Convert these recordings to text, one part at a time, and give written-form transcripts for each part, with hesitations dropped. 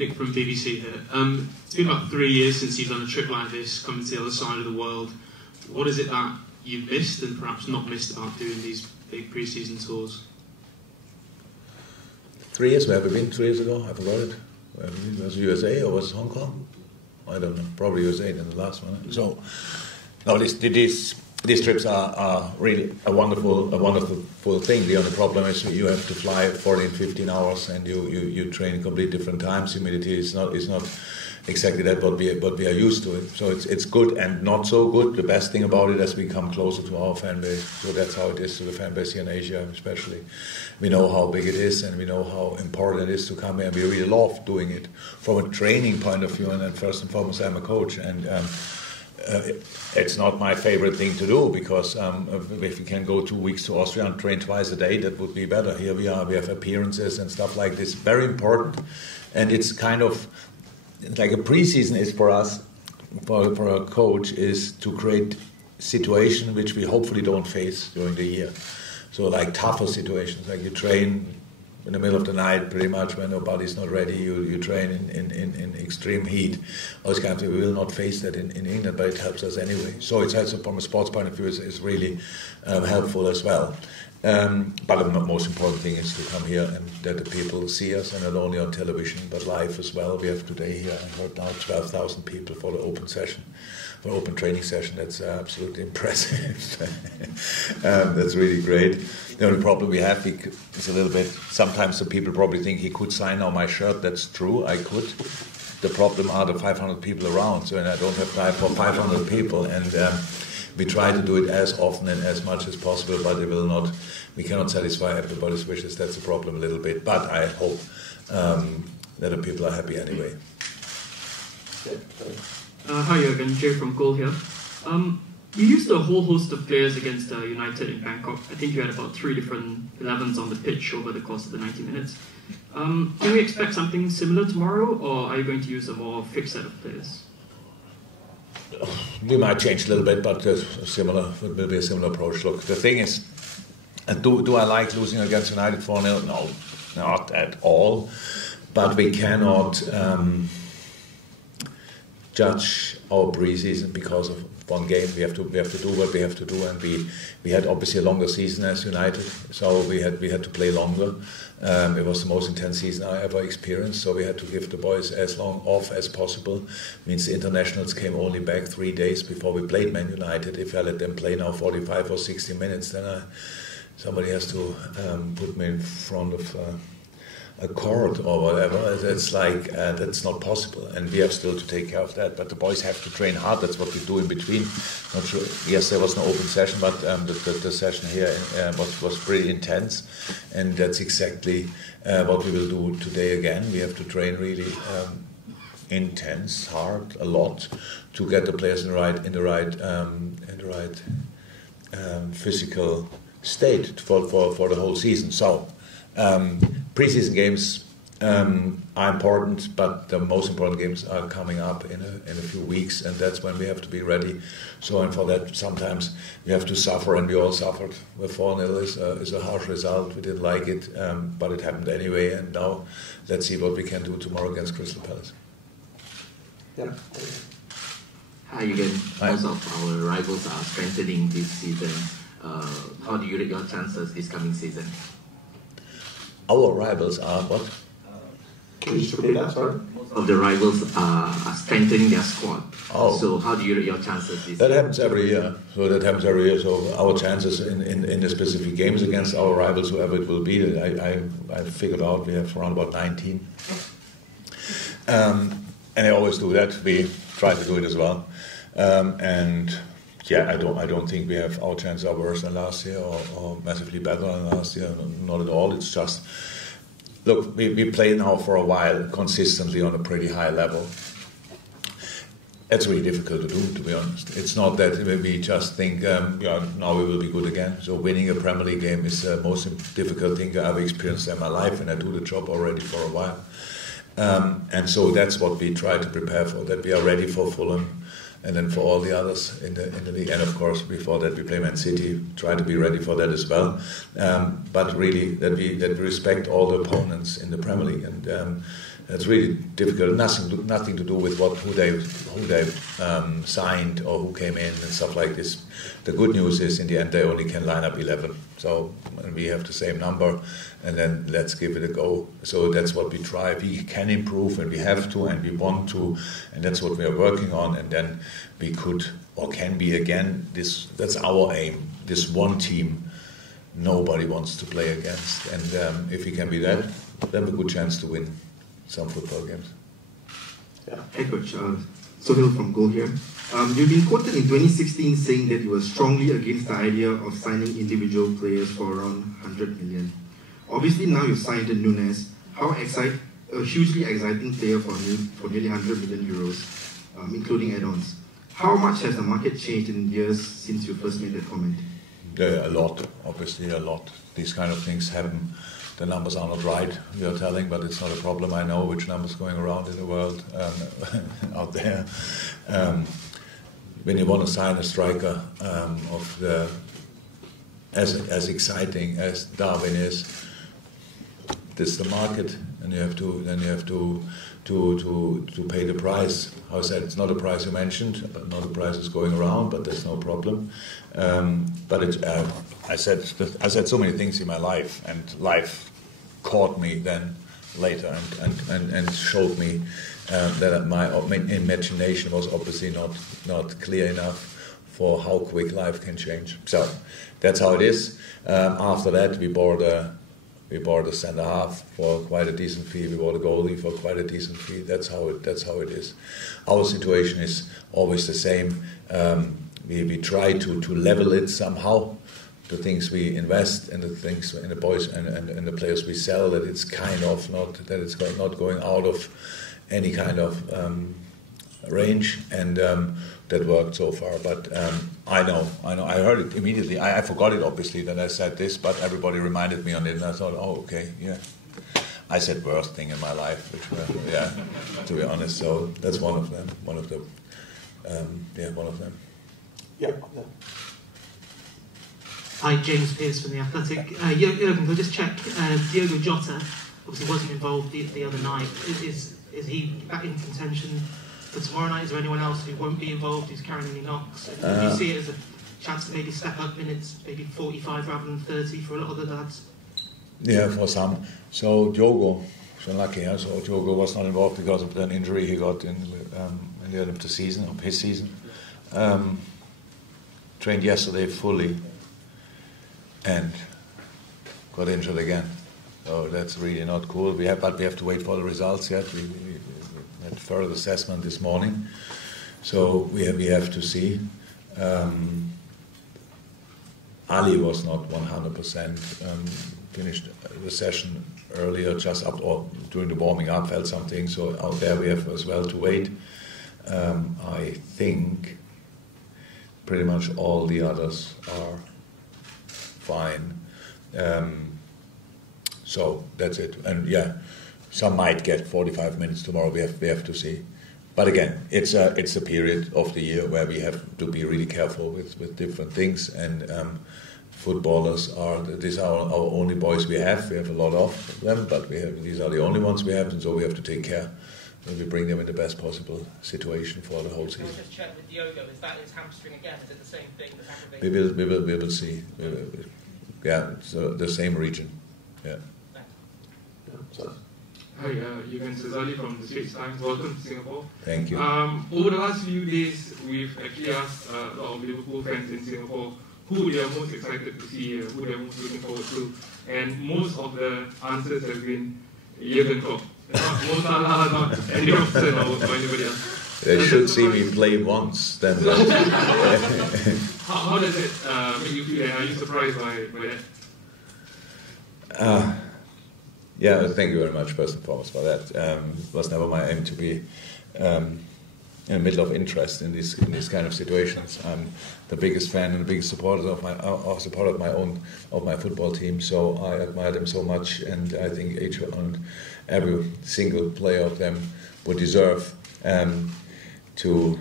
Nick from BBC here. It's been about 3 years since you've done a trip like this, coming to the other side of the world. What is it that you've missed and perhaps not missed about doing these big pre-season tours? 3 years, where have we been 3 years ago? I forgot it. Was it USA or was it Hong Kong? I don't know. Probably USA than the last one. So, no, these trips are really a wonderful thing. The only problem is you have to fly 14, 15 hours and you train in completely different times. Humidity is not exactly that what we are used to it. So it's good and not so good. The best thing about it is we come closer to our fan base. So that's how it is to the fan base here in Asia especially. We know how big it is and we know how important it is to come here, and we really love doing it from a training point of view. And then first and foremost, I'm a coach, and it's not my favorite thing to do, because if we can go 2 weeks to Austria and train twice a day, that would be better. Here we have appearances and stuff like this, very important. And it's kind of like a preseason is for us, for a coach, is to create situation which we hopefully don't face during the year. So like tougher situations, like you train in the middle of the night pretty much when nobody's not ready, you train in extreme heat. All this kind of thing. We will not face that in England, but it helps us anyway. So it's also from a sports point of view is really helpful as well. But the most important thing is to come here and that the people see us, and not only on television but live as well. We have today here, I heard now 12,000 people for the open session, for open training session. That's absolutely impressive. That's really great. The only problem we have is a little bit, sometimes the people probably think he could sign on my shirt. That's true, I could. The problem are the 500 people around, so, and I don't have time for 500 people, and we try to do it as often and as much as possible, but we cannot satisfy everybody's wishes. That's the problem a little bit, but I hope that the people are happy anyway. Hi Jurgen, Jay from Goal here. You used a whole host of players against United in Bangkok. I think you had about 3 different 11s on the pitch over the course of the 90 minutes. Can we expect something similar tomorrow, or are you going to use a more fixed set of players? We might change a little bit, but it will be a similar approach. Look, the thing is, do I like losing against United 4-0? No, not at all. But we cannot judge our pre-season because of one game. We have to do what we have to do, and we had obviously a longer season as United, so we had to play longer. It was the most intense season I ever experienced, so we had to give the boys as long off as possible. Means the internationals came only back 3 days before we played Man United. If I let them play now 45 or 60 minutes, then somebody has to put me in front of a court or whatever. It's like that's not possible, and we have still to take care of that. But the boys have to train hard. That's what we do in between. Not sure. Yes, there was no open session, but the session here was pretty intense, and that's exactly what we will do today again. We have to train really intense, hard, a lot, to get the players in the right physical state for the whole season. So. Pre-season games are important, but the most important games are coming up in a few weeks, and that's when we have to be ready. So, and for that, sometimes we have to suffer, and we all suffered. With 4-0 is a harsh result. We didn't like it, but it happened anyway. And now, let's see what we can do tomorrow against Crystal Palace. Yeah. Hi again. Most of our rivals are strengthening this season. How do you rate your chances this coming season? Our rivals are what? Can you just repeat that, sorry? Most of the rivals are strengthening their squad. Oh. So how do you rate your chances this That happens every year. So our chances in the specific games against our rivals, whoever it will be, I figured out we have around about 19. And I always do that. We try to do it as well. And yeah, I don't think we have our chances are worse than last year or massively better than last year. Not at all. It's just, look, we play now for a while consistently on a pretty high level. It's really difficult to do, to be honest. It's not that we just think, now we will be good again. So winning a Premier League game is the most difficult thing I've experienced in my life, and I do the job already for a while. And so that's what we try to prepare for, that we are ready for Fulham, and then for all the others in the league. And of course, before that we play Man City, try to be ready for that as well. But really that we respect all the opponents in the Premier League, and It's really difficult. Nothing to do with who they signed or who came in and stuff like this. The good news is, in the end, they only can line up 11. So we have the same number, and then let's give it a go. So that's what we try. We can improve, and we have to, and we want to, and that's what we are working on. And then we could or can be again. That's our aim. This one team nobody wants to play against, and if we can be that, then we have a good chance to win some football games. Yeah. Hey Coach, Sohail from Goal here. You've been quoted in 2016 saying that you were strongly against the idea of signing individual players for around 100 million. Obviously now you've signed Nunez, a hugely exciting player for nearly 100 million euros, including add-ons. How much has the market changed in years since you first made that comment? Yeah, a lot, obviously a lot. These kind of things happen. The numbers are not right, we are telling, but it's not a problem. I know which numbers going around in the world out there. When you want to sign a striker as exciting as Darwin is, this is the market, and you have to pay the price. I said it's not a price you mentioned, but not a price is going around, but there's no problem. But I said so many things in my life, and life caught me then later and showed me that my imagination was obviously not clear enough for how quick life can change. So that's how it is. After that, we bought a centre half for quite a decent fee. We bought a goalie for quite a decent fee. That's how it is. Our situation is always the same. We try to level it somehow. The things we invest and the things in the boys and the players we sell, that it's kind of not going out of any kind of range, and that worked so far. But I know. I heard it immediately. I forgot it obviously that I said this, but everybody reminded me on it, and I thought, oh, okay, yeah. I said worst thing in my life, which were, yeah, to be honest. So that's one of them. One of them. Yeah. Hi, James Pearce from The Athletic. Jurgen, can I just check, Diogo Jota obviously wasn't involved the other night. Is he back in contention for tomorrow night? Is there anyone else who won't be involved, who's carrying any knocks? Do you see it as a chance to maybe step up minutes, maybe 45 rather than 30 for a lot of the lads? Yeah, for some. So Diogo, so lucky. So Diogo was not involved because of an injury he got in the end of the season, of his season. Trained yesterday fully, and got injured again. So that's really not cool. But we have to wait for the results yet. We had further assessment this morning, so we have to see. Ali was not 100%. Finished the session earlier, just up or during the warming up, felt something. So out there we have as well to wait. I think pretty much all the others are fine. So that's it. And yeah, some might get 45 minutes tomorrow. We have to see. But again, it's a period of the year where we have to be really careful with different things. And footballers these are our only boys we have. We have a lot of them, but these are the only ones we have, and so we have to take care. And we bring them in the best possible situation for the whole season. Can I just check with Diogo? Is that his hamstring again? Is it the same thing that's aggravated? We will see. Yeah, so the same region. Yeah. Hi, Jurgen Klopp from the Straits Times. Welcome to Singapore. Thank you. Over the last few days, we've actually asked a lot of Liverpool fans in Singapore who they are most excited to see, who they are most looking forward to, and most of the answers have been Jurgen Klopp. Not Mo Salah, not Andy Robertson or anybody else. They should see me play once, then. How does it make you feel? Are you surprised by that? Yeah, thank you very much, first and foremost, for that. It was never my aim to be in the middle of interest in these kind of situations. I'm the biggest fan and the biggest supporter of my football team. So I admire them so much, and I think every single player of them would deserve to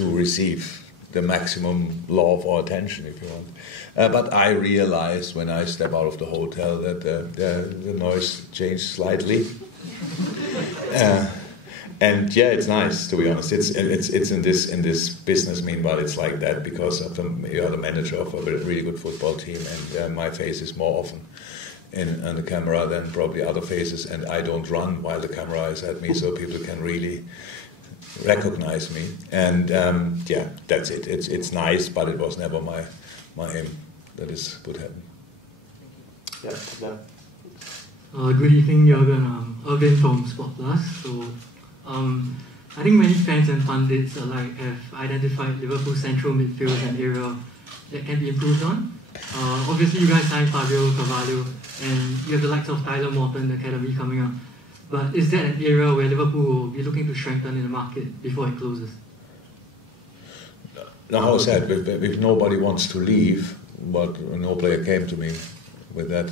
receive the maximum love or attention, if you want. But I realized when I step out of the hotel that the noise changed slightly. And yeah, it's nice, to be honest. It's in this business. Meanwhile, it's like that because you're the manager of a really good football team, and my face is more often on the camera than probably other faces, and I don't run while the camera is at me, so people can really recognize me. And yeah, that's it. It's nice, but it was never my aim that this would happen. Yeah, no. Good evening, Jurgen. Irvin from Sport Plus. So, I think many fans and pundits alike have identified Liverpool's central midfield as an area that can be improved on. Obviously, you guys signed Fabio Carvalho, and you have the likes of Tyler Morton Academy coming up. But is that an area where Liverpool will be looking to strengthen in the market before it closes? Now, how I said, if nobody wants to leave, but no player came to me with that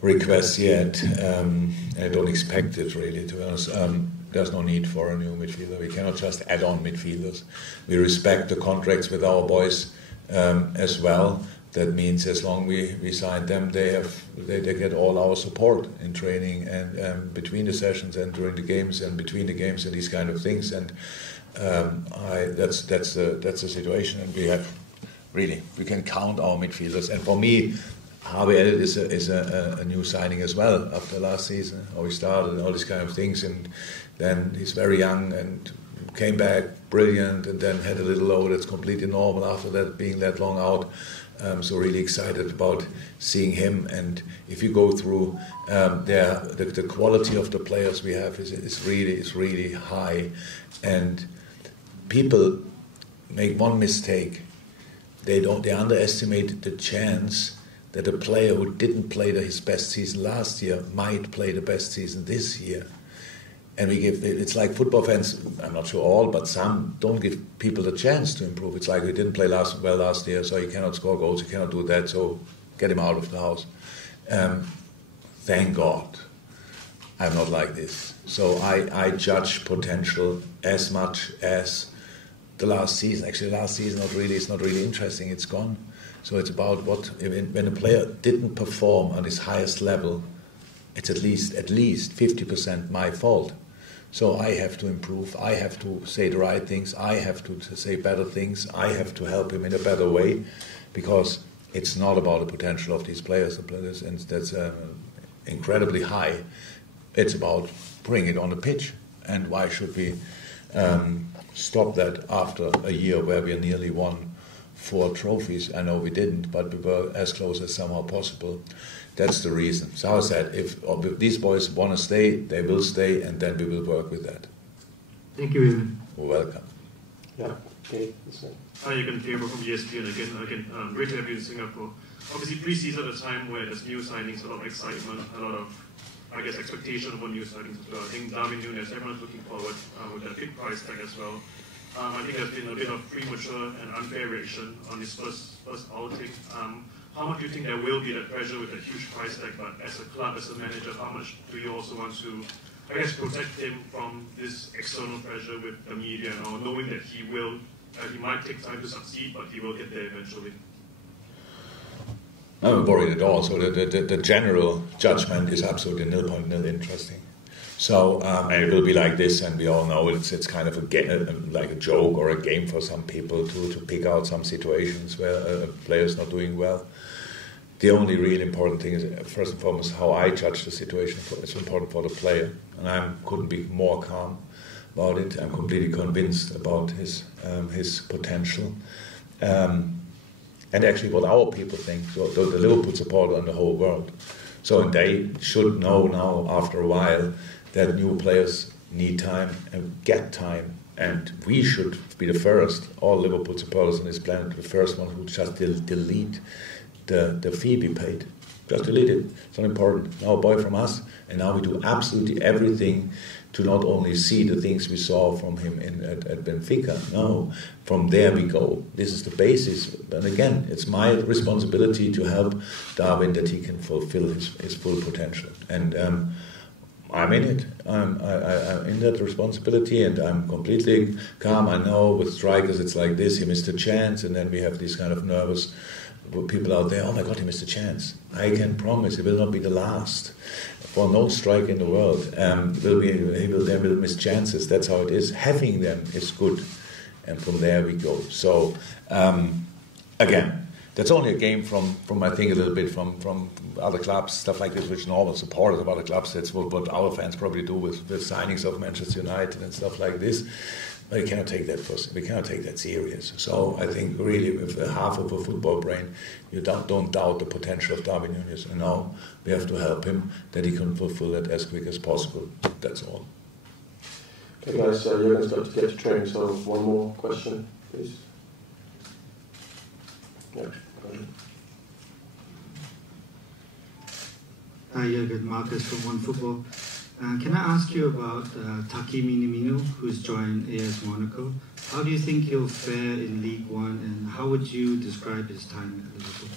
request yet, I don't expect it really, to be honest. There's no need for a new midfielder. We cannot just add on midfielders. We respect the contracts with our boys as well. That means as long we sign them, they get all our support in training and between the sessions and during the games and between the games and these kind of things. And that's the situation. And we can count our midfielders. And for me, Harvey Elliott is a new signing as well after last season, how he started and all these kind of things. And then he's very young and came back brilliant, and then had a little low that's completely normal after that being that long out. So really excited about seeing him. And if you go through the quality of the players we have is really high. And people make one mistake. They underestimate the chance that a player who didn't play his best season last year might play the best season this year. And it's like football fans, I'm not sure all, but some don't give people the chance to improve. It's like he didn't play well last year, so he cannot score goals, he cannot do that, so get him out of the house. Thank God I'm not like this. So I judge potential as much as the last season. Actually, last season it's not really interesting, it's gone. So it's about when a player didn't perform on his highest level, it's at least 50% my fault. So I have to improve, I have to say the right things, I have to say better things, I have to help him in a better way, because it's not about the potential of these players, and that's incredibly high. It's about bringing it on the pitch. And why should we stop that after a year where we nearly won 4 trophies? I know we didn't, but we were as close as somehow possible. That's the reason. So I said, if these boys want to stay, they will stay, and then we will work with that. Thank you, Evan. You're welcome. Yeah, okay. Hi, Jurgen Klopp from ESPN again. Great to have you in Singapore. Obviously, pre-season is a time where there's new signings, a lot of excitement, a lot of, I guess, expectation about new signings as well. I think Nunez, everyone's looking forward with that big price tag as well. I think there's been a bit of premature and unfair reaction on his first outing. How much do you think there will be that pressure with a huge price tag, but as a club, as a manager, how much do you also want to, I guess, protect him from this external pressure with the media and all, knowing that he might take time to succeed, but he will get there eventually? I'm not worried at all. So the general judgment is absolutely nil interesting. So and it will be like this, and we all know it's kind of like a joke or a game for some people to pick out some situations where a player is not doing well. The only really important thing is, first and foremost, how I judge the situation. It's important for the player, and I couldn't be more calm about it. I'm completely convinced about his potential. And actually what our people think, so the Liverpool supporter and the whole world. So and they should know now, after a while, that new players need time and get time. And we should be the first, all Liverpool supporters on this planet, the first ones who just delete the fee we paid. Just delete it. It's not important. Now a boy from us, and now we do absolutely everything to not only see the things we saw from him at Benfica. No, from there we go. This is the basis. And again, it's my responsibility to help Darwin that he can fulfill his full potential. And I'm in it. I'm in that responsibility, and I'm completely calm. I know with strikers it's like this. He missed a chance, and then we have these kind of nervous people out there, oh my God, he missed a chance. I can promise he will not be the last. For no striker in the world, they will miss chances. That's how it is. Having them is good, and from there we go. So again, that's only a game from I think a little bit from other clubs, stuff like this, which normal supporters of other clubs. That's what our fans probably do with signings of Manchester United and stuff like this. But we cannot take that serious. So I think really, with half of a football brain, you don't doubt the potential of Darwin Nunez. And now we have to help him that he can fulfill it as quick as possible. That's all. Okay, guys, Jurgen's got to get to training. So one more question, please. Yeah. Hi, Jurgen. Marcus from OneFootball. Can I ask you about Taki Minamino, who's joined AS Monaco? How do you think he'll fare in League One, and how would you describe his time at Liverpool?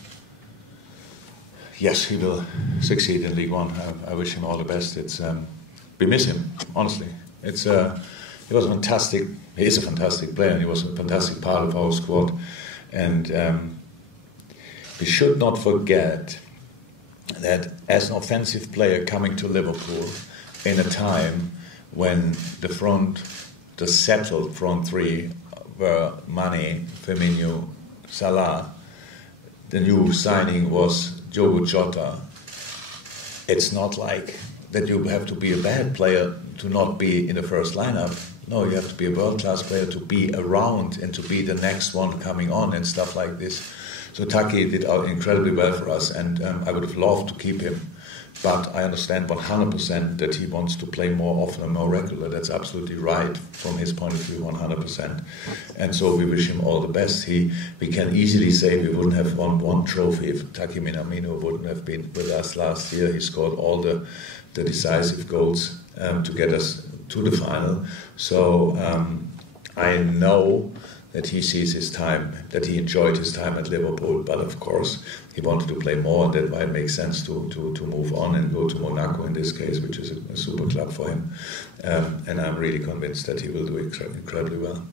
Yes, he will succeed in League One. I wish him all the best. We miss him, honestly. He was a fantastic. He is a fantastic player, and he was a fantastic part of our squad. And we should not forget that as an offensive player coming to Liverpool in a time when the settled front three were Mane, Firmino, Salah, the new signing was Diogo Jota. It's not like that you have to be a bad player to not be in the first lineup. No, you have to be a world-class player to be around and to be the next one coming on and stuff like this. So Taki did incredibly well for us, and I would have loved to keep him. But I understand 100% that he wants to play more often and more regular. That's absolutely right from his point of view, 100%. And so we wish him all the best. We can easily say we wouldn't have won one trophy if Taki Minamino wouldn't have been with us last year. He scored all the decisive goals to get us to the final. So I know that he sees his time, that he enjoyed his time at Liverpool, but of course he wanted to play more, and that might make sense to move on and go to Monaco in this case, which is a super club for him. And I'm really convinced that he will do incredibly well.